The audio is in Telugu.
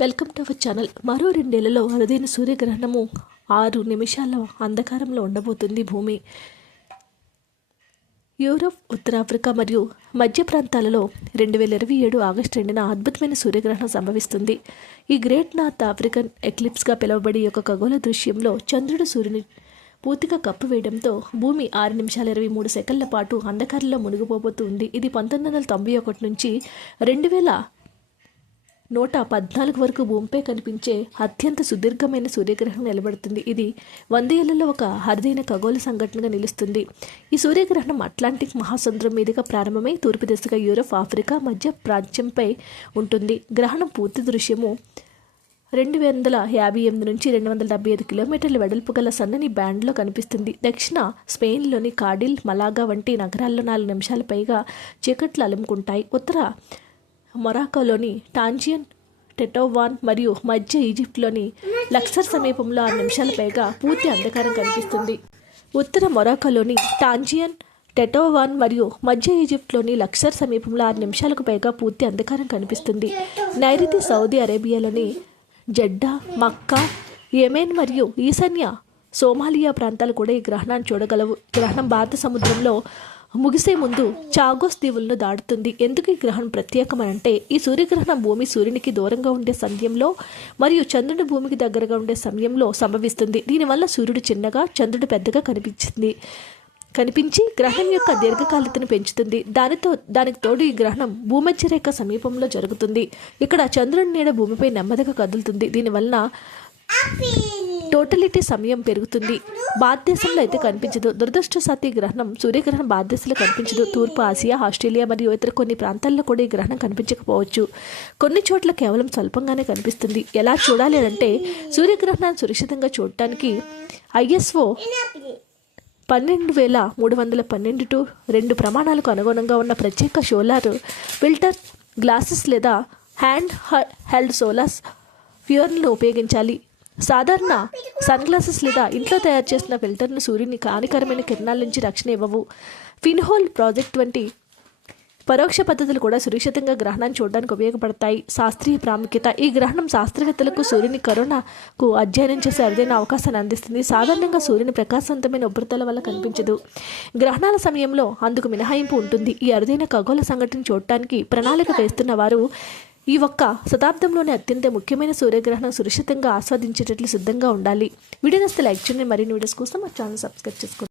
Welcome to our channel. మరో రెండేళ్ళలో అరుదైన సూర్యగ్రహణము ఆరు నిమిషాల అంధకారంలో ఉండబోతుంది భూమి. యూరోప్ ఉత్తరాఫ్రికా మరియు మధ్య ప్రాంతాలలో రెండు వేల ఇరవై ఏడు ఆగస్టు రెండున అద్భుతమైన సూర్యగ్రహణం సంభవిస్తుంది. ఈ గ్రేట్ నార్త్ ఆఫ్రికన్ ఎక్లిప్స్గా పిలువబడే ఒక యొక్క ఖగోళ దృశ్యంలో చంద్రుడు సూర్యుని పూర్తిగా కప్పివేయడంతో భూమి ఆరు నిమిషాల ఇరవై మూడు సెకండ్ల పాటు అంధకారంలో మునిగిపోబోతుంది. ఇది పంతొమ్మిది వందల తొంభై ఒకటి నుంచి రెండు వేల నూట పద్నాలుగు వరకు భూమిపై కనిపించే అత్యంత సుదీర్ఘమైన సూర్యగ్రహణం నిలబడుతుంది. ఇది వంద ఏళ్ళలో ఒక అరుదైన ఖగోళ సంఘటనగా నిలుస్తుంది. ఈ సూర్యగ్రహణం అట్లాంటిక్ మహాసముద్రం మీదుగా ప్రారంభమై తూర్పు దిశగా యూరప్ ఆఫ్రికా మధ్య ప్రాంత్యంపై ఉంటుంది. గ్రహణం పూర్తి దృశ్యము రెండు వందల యాభై ఎనిమిది నుంచి రెండు వందల డెబ్బై ఐదు కిలోమీటర్ల వెడల్పు గల సన్నని బ్యాండ్లో కనిపిస్తుంది. దక్షిణ స్పెయిన్లోని కార్డిల్ మలాగా వంటి నగరాల్లో నాలుగు నిమిషాల పైగా చీకట్లు అలుముకుంటాయి. ఉత్తర మొరాకోలోని టాంజియన్ టెటోవాన్ మరియు మధ్య ఈజిప్ట్లోని లక్సర్ సమీపంలో ఆరు నిమిషాల పైగా పూర్తి అంధకారం కనిపిస్తుంది. ఉత్తర మొరాకోలోని టాంజియన్ టెటోవాన్ మరియు మధ్య ఈజిప్ట్లోని లక్సర్ సమీపంలో ఆరు నిమిషాలకు పైగా పూర్తి అంధకారం కనిపిస్తుంది. నైరుతి సౌదీ అరేబియాలోని జెడ్డా మక్కా యెమెన్ మరియు ఈశాన్య సోమాలియా ప్రాంతాలు కూడా ఈ గ్రహణాన్ని చూడగలవు. గ్రహణం భారత సముద్రంలో ముగిసే ముందు చాగోస్ దీవులను దాటుతుంది. ఎందుకు ఈ గ్రహణం ప్రత్యేకమనంటే ఈ సూర్యగ్రహణం భూమి సూర్యునికి దూరంగా ఉండే సమయంలో మరియు చంద్రుడి భూమికి దగ్గరగా ఉండే సమయంలో సంభవిస్తుంది. దీనివల్ల సూర్యుడు చిన్నగా చంద్రుడు పెద్దగా కనిపించింది. కనిపించి గ్రహణం యొక్క దీర్ఘకాలితను పెంచుతుంది. దానితో దానికి తోడు ఈ గ్రహణం భూమధ్య రేఖ సమీపంలో జరుగుతుంది. ఇక్కడ చంద్రుడి నీడ భూమిపై నెమ్మదిగా కదులుతుంది. దీనివల్ల టోటలిటీ సమయం పెరుగుతుంది. భారతదేశంలో అయితే కనిపించదు. దురదృష్టవశాత్తు ఈ గ్రహణం సూర్యగ్రహణం భారతదేశంలో కనిపించదు. తూర్పు ఆసియా ఆస్ట్రేలియా మరియు ఇతర కొన్ని ప్రాంతాల్లో కూడా ఈ గ్రహణం కనిపించకపోవచ్చు. కొన్ని చోట్ల కేవలం స్వల్పంగానే కనిపిస్తుంది. ఎలా చూడాలి అంటే సూర్యగ్రహణాన్ని సురక్షితంగా చూడటానికి ఐఎస్ఓ పన్నెండు వేల మూడు వందల పన్నెండు టు రెండు ప్రమాణాలకు అనుగుణంగా ఉన్న ప్రత్యేక సోలార్ ఫిల్టర్ గ్లాసెస్ లేదా హ్యాండ్ హెల్డ్ సోలార్స్ ఫ్యూర్ను ఉపయోగించాలి. సాధారణ సన్ గ్లాసెస్ లేదా ఇంట్లో తయారు చేసిన ఫిల్టర్లు సూర్యుని హానికరమైన కిరణాల నుంచి రక్షణ ఇవ్వవు. ఫిన్హోల్ ప్రాజెక్ట్ వంటి పరోక్ష పద్ధతులు కూడా సురక్షితంగా గ్రహణాన్ని చూడడానికి ఉపయోగపడతాయి. శాస్త్రీయ ప్రాముఖ్యత ఈ గ్రహణం శాస్త్రవేత్తలకు సూర్యుని కరోనాకు అధ్యయనం చేసే అరుదైన అవకాశాన్ని అందిస్తుంది. సాధారణంగా సూర్యుని ప్రకాశవంతమైన ఉపరితల వల్ల కనిపించదు. గ్రహణాల సమయంలో అందుకు మినహాయింపు ఉంటుంది. ఈ అరుదైన ఖగోళ సంఘటన చూడటానికి ప్రణాళిక వేస్తున్న వారు ఈ ఒక్క శతాబ్దంలోనే అత్యంత ముఖ్యమైన సూర్యగ్రహణం సురక్షితంగా ఆస్వాదించేటట్లు సిద్ధంగా ఉండాలి. వీడియో నస్తే లైక్ చేయండి. మరిన్ని వీడియోస్ కోసం మా ఛానల్ సబ్స్క్రైబ్ చేసుకోండి.